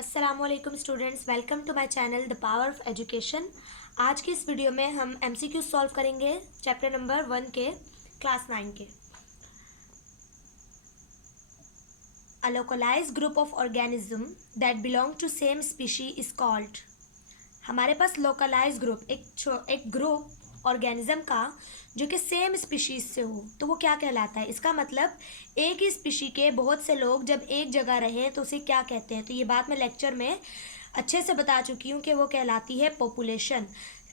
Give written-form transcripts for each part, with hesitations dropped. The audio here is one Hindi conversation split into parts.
अस्सलामुअलैकुम students, welcome to my channel the power of education. आज की इस वीडियो में हम एमसीक्यू सॉल्व करेंगे चैप्टर नंबर 1 के क्लास 9 के। A localised group of organism that belong to same species is called. हमारे पास लोकलाइज्ड ग्रुप एक ग्रुप ऑर्गेनिज्म का जो कि सेम स्पीशीज से हो तो वो क्या कहलाता है। इसका मतलब एक ही स्पीशी के बहुत से लोग जब एक जगह रहें तो उसे क्या कहते हैं। तो ये बात मैं लेक्चर में अच्छे से बता चुकी हूँ कि वो कहलाती है पॉपुलेशन।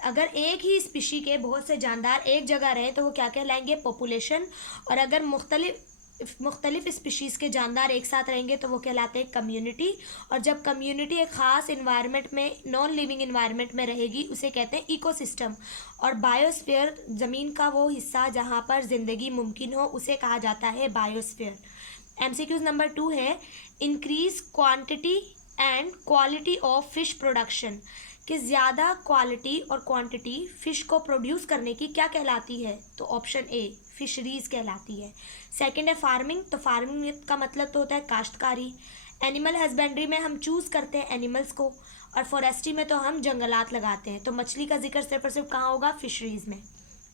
अगर एक ही स्पीशी के बहुत से जानदार एक जगह रहें तो वो क्या कहलाएंगे, पॉपुलेशन। और अगर मुख्तलिफ स्पीशीज़ के जानदार एक साथ रहेंगे तो वो कहलाते हैं कम्युनिटी। और जब कम्युनिटी एक ख़ास इन्वायरमेंट में, नॉन लिविंग इन्वायरमेंट में रहेगी उसे कहते हैं इकोसिस्टम। और बायोस्फीयर, ज़मीन का वो हिस्सा जहाँ पर ज़िंदगी मुमकिन हो उसे कहा जाता है बायोस्फीयर। एमसीक्यूज़ नंबर 2 है, increase quantity and quality of fish production. कि ज़्यादा क्वालिटी और क्वांटिटी फ़िश को प्रोड्यूस करने की क्या कहलाती है, तो ऑप्शन ए फिशरीज़ कहलाती है। सेकंड है फार्मिंग। तो फार्मिंग का मतलब तो होता है काश्तकारी। एनिमल हस्बेंड्री में हम चूज़ करते हैं एनिमल्स को, और फॉरेस्ट्री में तो हम जंगलात लगाते हैं। तो मछली का जिक्र सिर्फ और सिर्फ कहाँ होगा, फिशरीज़ में।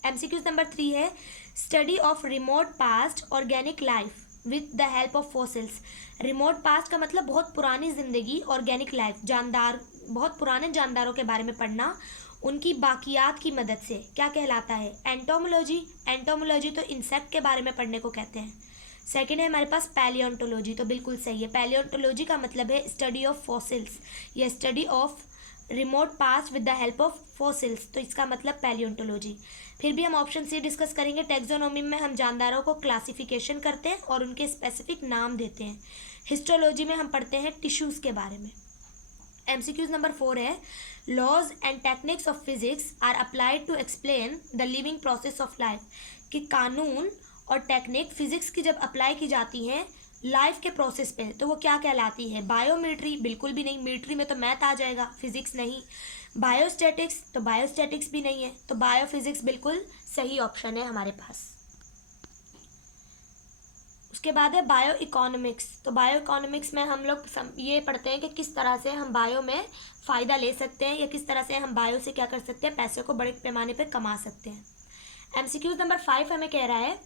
एमसीक्यूज नंबर 3 है, study of remote past organic life with the help of fossils. Remote past का मतलब बहुत पुरानी ज़िंदगी, ऑर्गेनिक लाइफ जानदार, बहुत पुराने जानदारों के बारे में पढ़ना उनकी बाकियात की मदद से क्या कहलाता है, एंटोमोलॉजी। एंटोमोलॉजी तो इंसेक्ट के बारे में पढ़ने को कहते हैं। सेकेंड है हमारे पास पैलियोंटोलॉजी। तो बिल्कुल सही है, पैलियोंटोलॉजी का मतलब है स्टडी ऑफ फॉसिल्स या study of remote past with the help of fossils. तो इसका मतलब पैलियोंटोलॉजी। फिर भी हम ऑप्शन सी डिस्कस करेंगे। टेक्सोनोमी में हम जानदारों को क्लासिफिकेशन करते हैं और उनके स्पेसिफिक नाम देते हैं। हिस्टोलॉजी में हम पढ़ते हैं टिश्यूज़ के बारे में। एमसीक्यूज नंबर 4 है, laws and techniques of physics are applied to explain the living process of life. कि कानून और टेक्निक फिजिक्स की जब अप्लाई की जाती हैं लाइफ के प्रोसेस पे तो वो क्या कहलाती है, बायोमेट्री। बिल्कुल भी नहीं, मिलिट्री में तो मैथ आ जाएगा, फिजिक्स नहीं। बायोस्टैटिक्स, तो बायोस्टैटिक्स भी नहीं है। तो बायोफिजिक्स बिल्कुल सही ऑप्शन है हमारे पास। उसके बाद है बायो इकोनॉमिक्स। तो बायो इकोनॉमिक्स में हम लोग ये पढ़ते हैं कि किस तरह से हम बायो में फ़ायदा ले सकते हैं या किस तरह से हम बायो से क्या कर सकते हैं, पैसे को बड़े पैमाने पर कमा सकते हैं। एमसीक्यूज नंबर 5 हमें कह रहा है,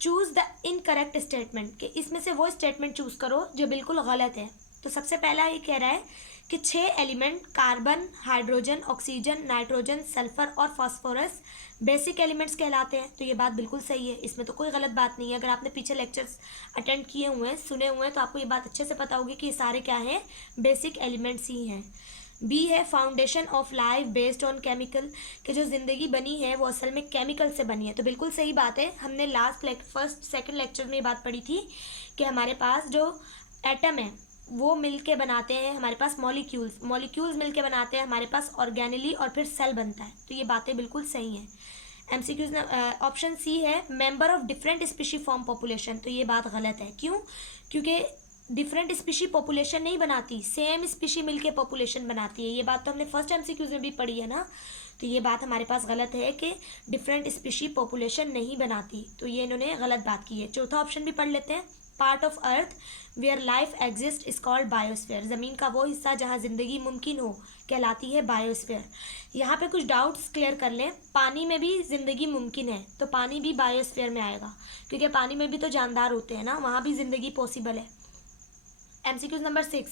चूज़ द इनकरेक्ट स्टेटमेंट। कि इसमें से वो स्टेटमेंट चूज़ करो जो बिल्कुल गलत है। तो सबसे पहला ये कह रहा है कि 6 element carbon, hydrogen, oxygen, nitrogen, sulphur और फास्फोरस बेसिक एलिमेंट्स कहलाते हैं। तो ये बात बिल्कुल सही है, इसमें तो कोई गलत बात नहीं है। अगर आपने पीछे लेक्चर्स अटेंड किए हुए हैं, सुने हुए हैं, तो आपको ये बात अच्छे से पता होगी कि ये सारे क्या हैं, बेसिक एलिमेंट्स ही हैं। बी है foundation of life based on chemical. कि जो ज़िंदगी बनी है वो असल में केमिकल से बनी है। तो बिल्कुल सही बात है, हमने फर्स्ट सेकंड लेक्चर में ये बात पढ़ी थी कि हमारे पास जो एटम है वो मिल के बनाते हैं, हमारे पास मॉलिक्यूल्स मिल के बनाते हैं हमारे पास ऑर्गेनली, और फिर सेल बनता है। तो ये बातें बिल्कुल सही हैं। एमसीक्यूज ऑप्शन सी है, member of different species form population. तो ये बात गलत है, क्यों? क्योंकि डिफरेंट स्पीशी पॉपुलेशन नहीं बनाती, सेम स्पीशी मिलके पॉपुलेशन बनाती है। ये बात तो हमने फर्स्ट एमसीक्यूज में भी पढ़ी है ना। तो ये बात हमारे पास गलत है कि डिफरेंट स्पीशी पॉपुलेशन नहीं बनाती। तो ये इन्होंने गलत बात की है। चौथा ऑप्शन भी पढ़ लेते हैं, part of earth where life exist is called biosphere. ज़मीन का वो हिस्सा जहाँ ज़िंदगी मुमकिन हो कहलाती है बायोस्फीयर। यहाँ पे कुछ डाउट्स क्लियर कर लें। पानी में भी ज़िंदगी मुमकिन है तो पानी भी बायोस्फीयर में आएगा, क्योंकि पानी में भी तो जानदार होते हैं ना, वहाँ भी ज़िंदगी पॉसिबल है। MCQs number 6,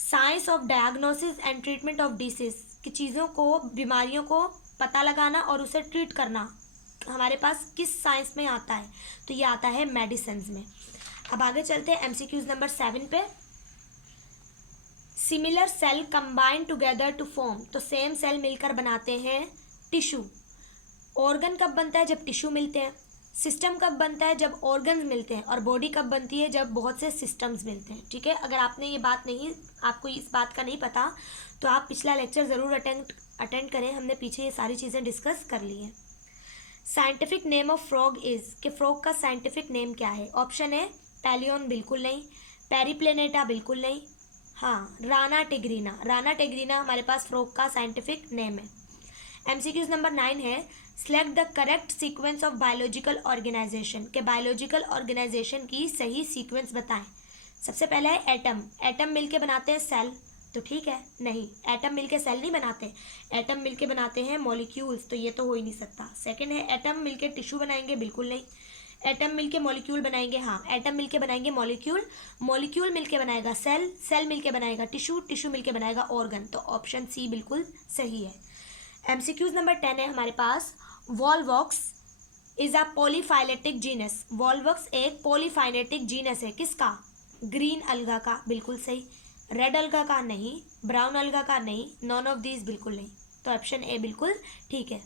science of diagnosis and treatment of disease. कि चीज़ों को, बीमारियों को पता लगाना और उसे ट्रीट करना हमारे पास किस साइंस में आता है, तो ये आता है मेडिसिन में। अब आगे चलते हैं एमसीक्यूज नंबर 7 पे। Similar cell combine together to form. तो सेम सेल मिलकर बनाते हैं टिश्यू। ऑर्गन कब बनता है, जब टिश्यू मिलते हैं। सिस्टम कब बनता है, जब ऑर्गन्स मिलते हैं। और बॉडी कब बनती है, जब बहुत से सिस्टम्स मिलते हैं। ठीक है, अगर आपने ये बात नहीं, आपको इस बात का नहीं पता तो आप पिछला लेक्चर ज़रूर अटेंड करें, हमने पीछे ये सारी चीज़ें डिस्कस कर ली हैं। Scientific name of frog is. कि फ्रॉग का साइंटिफिक नेम क्या है। ऑप्शन है पैलियन, बिल्कुल नहीं। पेरीप्लेनेटा, बिल्कुल नहीं। हाँ, राना टिग्रीना हमारे पास फ्रॉग का साइंटिफिक नेम है। एमसीक्यूज नंबर 9 है, select the correct sequence of biological organisation. के बायोलॉजिकल ऑर्गेनाइजेशन की सही सीक्वेंस बताएं। सबसे पहला है एटम। एटम मिलके बनाते हैं सेल, तो ठीक है, नहीं, एटम मिलके सेल नहीं बनाते, एटम मिलके बनाते हैं मॉलिक्यूल्स, तो ये तो हो ही नहीं सकता। सेकंड है एटम मिलके टिश्यू बनाएंगे, बिल्कुल नहीं। एटम मिलके मॉलिक्यूल बनाएंगे, हाँ, एटम मिलके बनाएंगे मॉलिक्यूल, मॉलिक्यूल मिलके बनाएगा सेल, सेल मिलके बनाएगा टिश्यू, टिश्यू मिलके बनाएगा ऑर्गन, तो ऑप्शन सी बिल्कुल सही है। एमसीक्यूज नंबर 10 है हमारे पास, Volvox is a polyphyletic genus. Volvox एक पॉलीफाइलेटिक जीनस है, किसका? ग्रीन अलगा का, बिल्कुल सही। रेड अलगा का नहीं, ब्राउन अलगा का नहीं, नॉन ऑफ दीज बिल्कुल नहीं, तो ऑप्शन ए बिल्कुल ठीक है।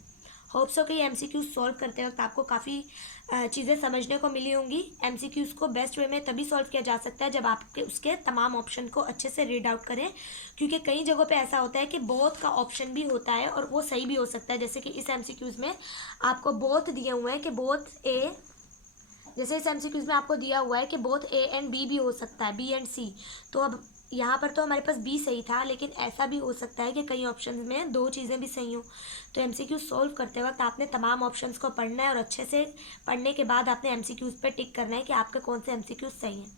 होप सो कि एमसीक्यूज सॉल्व करते वक्त आपको काफ़ी चीज़ें समझने को मिली होंगी। एमसीक्यूज को बेस्ट वे में तभी सॉल्व किया जा सकता है जब आपके उसके तमाम ऑप्शन को अच्छे से रीड आउट करें, क्योंकि कई जगहों पे ऐसा होता है कि बोथ का ऑप्शन भी होता है और वो सही भी हो सकता है। जैसे कि इस एमसीक्यूज में आपको बोथ दिए हुए हैं कि बोथ ए, जैसे इस एमसीक्यूज में आपको दिया हुआ है कि बोथ ए एंड बी भी हो सकता है, बी एंड सी, तो अब यहाँ पर तो हमारे पास बी सही था, लेकिन ऐसा भी हो सकता है कि कई ऑप्शन में दो चीज़ें भी सही हों। तो एमसीक्यूज सॉल्व करते वक्त आपने तमाम ऑप्शंस को पढ़ना है और अच्छे से पढ़ने के बाद आपने एमसीक्यूज पे टिक करना है कि आपके कौन से एमसीक्यूज सही हैं।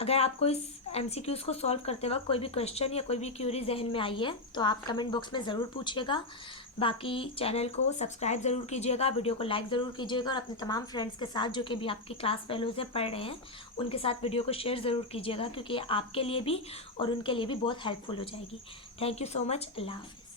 अगर आपको इस एमसीक्यूज को सॉल्व करते वक्त कोई भी क्वेश्चन या कोई भी क्यूरी जहन में आई है तो आप कमेंट बॉक्स में ज़रूर पूछिएगा। बाकी चैनल को सब्सक्राइब ज़रूर कीजिएगा, वीडियो को लाइक ज़रूर कीजिएगा और अपने तमाम फ्रेंड्स के साथ जो कि भी आपकी क्लास फेलोज़ हैं, पढ़ रहे हैं, उनके साथ वीडियो को शेयर ज़रूर कीजिएगा, क्योंकि आपके लिए भी और उनके लिए भी बहुत हेल्पफुल हो जाएगी। Thank you so much. अल्लाह हाफ़िज़।